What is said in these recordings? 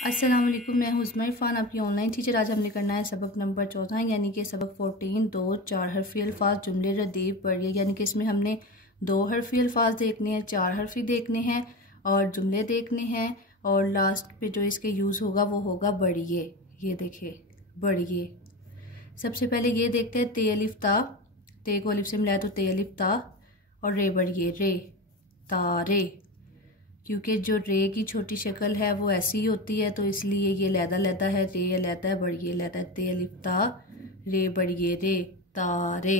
अस्सलाम वालेकुम, मैं हूँ उस्मा इरफान, आपकी ऑनलाइन टीचर। आज हमने करना है सबक नंबर 14 यानी कि सबक 14 दो चार हरफी अल्फाज जुमले रदीफ बढ़िए। यानी कि इसमें हमने 2 हरफी अल्फाज देखने हैं, 4 हरफी देखने हैं और जुमले देखने हैं। और लास्ट पे जो इसके यूज़ होगा वो होगा बढ़िए। ये देखिए बढ़िए। सबसे पहले ये देखते हैं ते अलिफ ता। ते को अलिफ से मिलाया तो ते अलिफ ता और रे बढ़िए रे तारे। क्योंकि जो रे की छोटी शक्ल है वो ऐसी ही होती है तो इसलिए ये लैदा लैदा है। रे लैदा है, बढ़िए लैदा है। ते अलिफ ता रे बढ़िए रे तारे।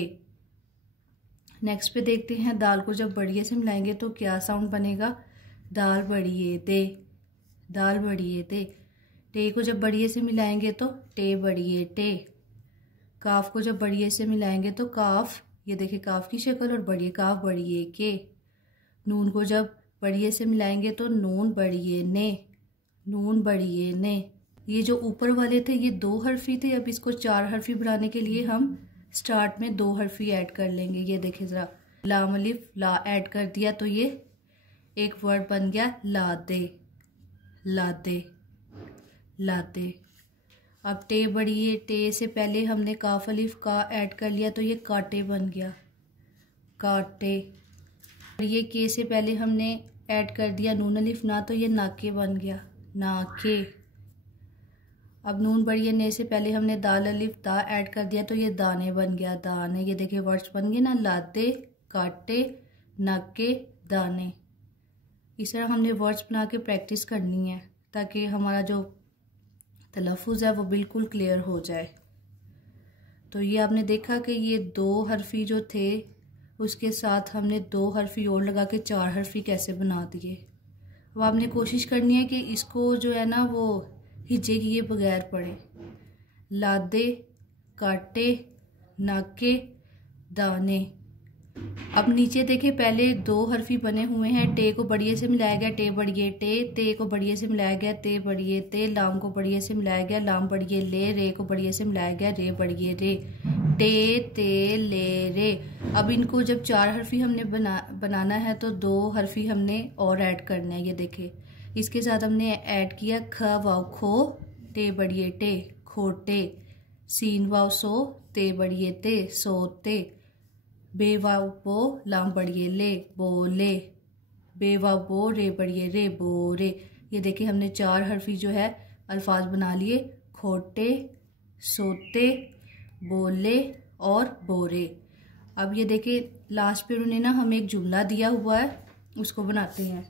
नेक्स्ट पे देखते हैं दाल को जब बढ़िए से मिलाएंगे तो क्या साउंड बनेगा। दाल बढ़िए दे, दाल बढ़िए दे। टे को जब बढ़िए से मिलाएंगे तो टे बढ़िए टे। काफ को जब बढ़िए से मिलाएंगे तो काफ, ये देखिए काफ की शक्ल और बढ़िए काफ बढ़िए के। नून को जब बढ़िए से मिलाएंगे तो नून बढ़िए ने, नून बढ़िए ने। ये जो ऊपर वाले थे ये 2 हरफी थे, अब इसको 4 हरफी बनाने के लिए हम स्टार्ट में 2 हरफी ऐड कर लेंगे। ये देखिए ज़रा, लाम अलिफ ला ऐड कर दिया तो ये एक वर्ड बन गया लादे, लादे, लादे। अब टे बढ़िए टे से पहले हमने काफ अलिफ का ऐड कर लिया तो ये काटे बन गया, काटे। ये के से पहले हमने ऐड कर दिया नून अलिफ ना तो ये नाके बन गया, नाके। अब नून बढ़िए ने से पहले हमने दाल अलिफ दा ऐड कर दिया तो ये दाने बन गया, दाने। ये देखिए वर्ड्स बन गए ना, लाते, काटे, नाके, दाने। इस तरह हमने वर्ड्स बना के प्रैक्टिस करनी है ताकि हमारा जो तलफ़ुज़ है वो बिल्कुल क्लियर हो जाए। तो ये आपने देखा कि ये 2 हरफी जो थे उसके साथ हमने 2 हरफी और लगा के 4 हरफी कैसे बना दिए। अब आपने कोशिश करनी है कि इसको जो है ना वो हिज्जे किए बगैर पढ़े। लादे, काटे, नाके, दाने। अब नीचे देखिए पहले 2 हरफी बने हुए हैं। टे को बढ़िए से मिलाया गया टे बढ़िए टे, ते को बढ़िए से मिलाया गया ते बढ़िए ते, लाम को बढ़िए से मिलाया गया लाम बढ़िए ले, रे को बढ़िए से मिलाया गया रे बढ़िए रे, टे ते ले रे। अब इनको जब 4 हरफी हमने बनाना है तो 2 हरफी हमने और ऐड करना है। ये देखिए इसके साथ हमने ऐड किया ख वाव खो, टे बढ़िए टे खोटे, सीन वाव सो, ते बढ़िए ते सोते, बे वाव बो लाम बढ़िए ले बोले, बे वाव बो रे बढ़िए रे बोरे। ये देखिए हमने 4 हरफी जो है अल्फाज बना लिए, खोटे, सोते, बोले और बोरे। अब ये देखिए लास्ट पे उन्होंने ना हमें एक जुमला दिया हुआ है, उसको बनाते हैं।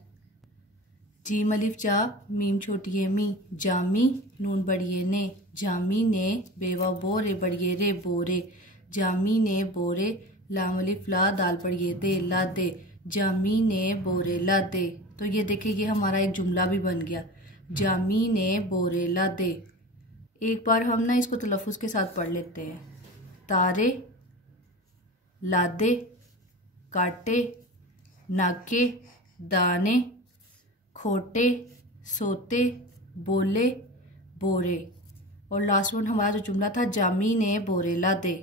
जीम अलिफ जा मीम छोटी है मी, जामी नून बढ़िए ने, जामी ने, बेवा बो रे बढ़िए रे बोरे, जामी ने बोरे, लाम अलिफ ला दाल बढ़िए दे ला दे, जामी ने बोरे ला दे। तो ये देखिए ये हमारा एक जुमला भी बन गया, जामी ने बोरे ला दे। एक बार हम ना इसको तलफ़ुज़ के साथ पढ़ लेते हैं। तारे, लादे, काटे, नाके, दाने, खोटे, सोते, बोले, बोरे। और लास्ट वन हमारा जो जुमला था जामी ने बोरे लादे।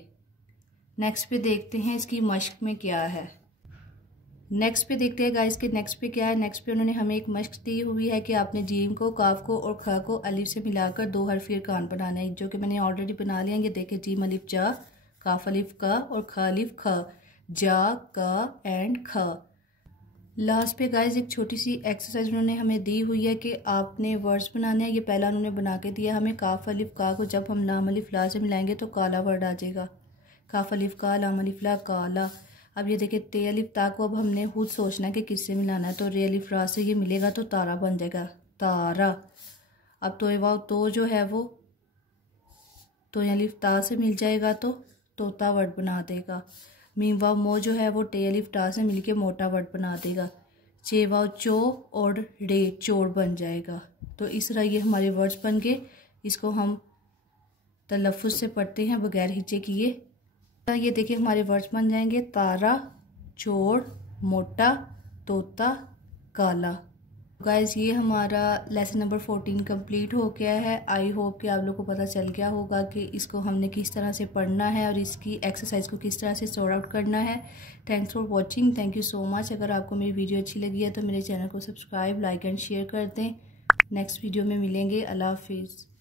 नेक्स्ट पे देखते हैं इसकी मश्क में क्या है। नेक्स्ट पे देखते हैं गाइस के नेक्स्ट पे क्या है। नेक्स्ट पे उन्होंने हमें एक मश्क दी हुई है कि आपने जीम को, काफ को और ख को अलिफ से मिलाकर 2 हरफी अरकान बनाना है, जो कि मैंने ऑलरेडी बना लिया। ये देखिए जीम अलिफ जा, काफ अलिफ का और ख अलिफ ख, जा का एंड ख। लास्ट पे गाइस एक छोटी सी एक्सरसाइज उन्होंने हमें दी हुई है कि आपने वर्ड्स बनाने हैं। ये पहला उन्होंने बना के दिया हमें, काफ अलिफ का को जब हम लाम अलिफ ला से मिलाएंगे तो काला वर्ड आ जाएगा, काफ अलिफ का लाम अलिफ ला काला। अब ये देखिए ते अलिफ ता को अब हमने खुद सोचना है कि किससे मिलाना है, तो रे अलिफ रा से ये मिलेगा तो तारा बन जाएगा, तारा। अब तो वाव तो जो है वो तो अलिफ ता से मिल जाएगा तो तोता वर्ड बना देगा। मीम वाव मो जो है वो टे अलिफ टा से मिलके मोटा वर्ड बना देगा। चे वाव चो और रे चोर बन जाएगा। तो इस तरह ये हमारे वर्ड्स बन गए। इसको हम तलफ़ुज़ से पढ़ते हैं बगैर हिज्जे किए। ये देखिए हमारे वर्ड्स बन जाएंगे, तारा, चोर, मोटा, तोता, काला। गाइस ये हमारा लेसन नंबर 14 कंप्लीट हो गया है। आई होप कि आप लोग को पता चल गया होगा कि इसको हमने किस तरह से पढ़ना है और इसकी एक्सरसाइज को किस तरह से सॉर्ट आउट करना है। Thanks for watching, thank you so much. अगर आपको मेरी वीडियो अच्छी लगी है तो मेरे चैनल को सब्सक्राइब, लाइक एंड शेयर कर दें। नेक्स्ट वीडियो में मिलेंगे। अल्लाह हाफिज़।